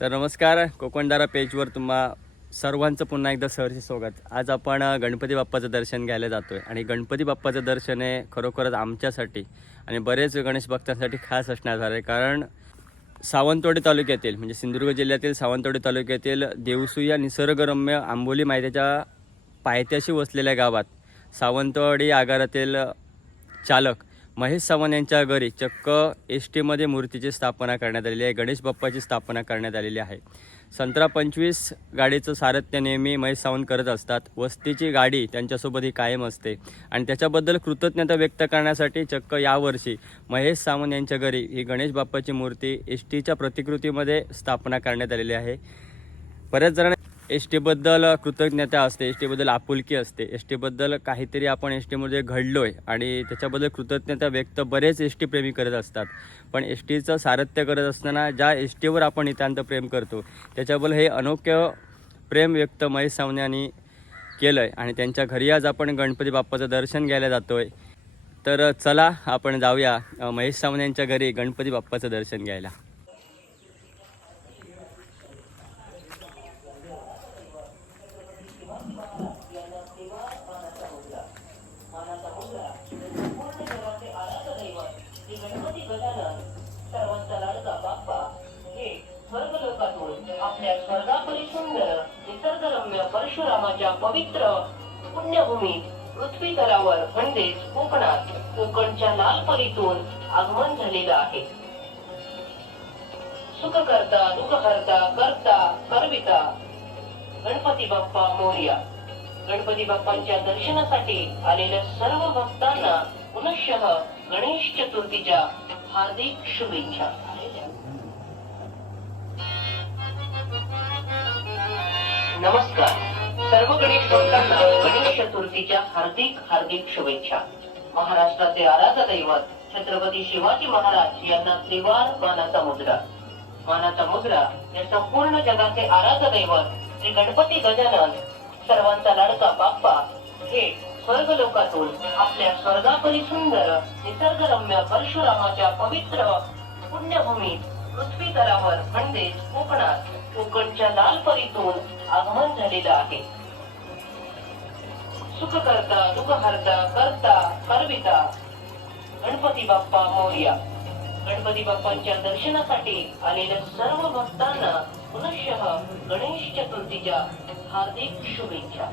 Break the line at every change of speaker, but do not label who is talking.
तर नमस्कार कोकणदारा पेजवर तुम्हा सर्वांचं पुन्हा एकदा सहर्ष स्वागत. आज आपण गणपती बाप्पाचं दर्शन घ्यायला जातो आहे आणि गणपती बाप्पाचं दर्शन हे खरोखरच आमच्यासाठी आणि बरेच गणेश भक्तांसाठी खास असणार आहे. कारण सावंतवाडी तालुक्यातील म्हणजे सिंधुदुर्ग जिल्ह्यातील सावंतवाडी तालुक्यातील देवसू या निसर्गरम्य आंबोली मायद्याच्या पायथ्याशी वसलेल्या गावात सावंतवाडी आगारातील चालक महेश सावंत यांच्या घरी चक्क एस टीमध्ये मूर्तीची स्थापना करण्यात आलेली आहे. गणेश बाप्पाची स्थापना करण्यात आलेली आहे. संत्रा पंचवीस गाडीचं सारथ्य नेहमी महेश सावंत करत असतात. वस्तीची गाडी त्यांच्यासोबत ही कायम असते. आणि त्याच्याबद्दल कृतज्ञता व्यक्त करण्यासाठी चक्क यावर्षी महेश सावंत यांच्या घरी ही गणेश बाप्पाची मूर्ती एस टीच्या प्रतिकृतीमध्ये स्थापना करण्यात आलेली आहे. बऱ्याच जणांना एस टीबद्दल कृतज्ञता असते एस टीबद्दल आपुलकी असते. एस टीबद्दल काहीतरी आपण एस टीमध्ये घडलो आहे आणि त्याच्याबद्दल कृतज्ञता व्यक्त बरेच एस टी प्रेमी करत असतात. पण एस टीचं सारथ्य करत असताना ज्या एस टीवर आपण नितांत प्रेम करतो त्याच्याबद्दल हे अनोख्य प्रेम व्यक्त महेश सावने यांनी केलं आहे आणि त्यांच्या घरी आज आपण गणपती बाप्पाचं दर्शन घ्यायला जातो आहे तर चला आपण जाऊया महेश सावने यांच्या घरी गणपती बाप्पाचं दर्शन घ्यायला.
गजानन सर्वांचा लाडका बाप्पा हे स्वर्ग लोकातून आपल्या स्वर्गापरी सुंदर निसर्गरम्य परशुरामाच्या पवित्र पुण्यभूमीत पृथ्वी तलावर म्हणजेच कोकणात कोकणच्या लाल परीतून आगमन झालेलं आहे. सुख करता दुःख करता करता करविता गणपती बाप्पा मोर्या. गणपती बाप्पांच्या दर्शनासाठी आलेल्या सर्व भक्तांना पुनश्च गणेश चतुर्थीच्या हार्दिक शुभेच्छा. नमस्कार. सर्व गणेश भक्तांना गणेश चतुर्थीच्या हार्दिक हार्दिक शुभेच्छा. महाराष्ट्राचे आराध्य दैवत छत्रपती शिवाजी महाराज यांना त्रिवार मानाचा मुद्रा. मानाचा मुद्रा या संपूर्ण जगाचे आराध्य दैवत श्री गणपती गजानन सर्वांचा लाडका बाप्पा हे स्वर्ग लोकातून आपल्या स्वर्गापरी सुंदर निसर्गरम्य परशुरामाच्या पवित्र पुण्यभूमीत पृथ्वी तलावर म्हणजेच कोकणात कोकणच्या लाल परीतून आगमन झालेलं आहे. सुख करता दुःख हरता करता करविता गणपती बाप्पा मोर्या. गणपती बाप्पांच्या दर्शनासाठी आलेल्या सर्व भक्तांना पुनश्च गणेश चतुर्थीच्या हार्दिक शुभेच्छा.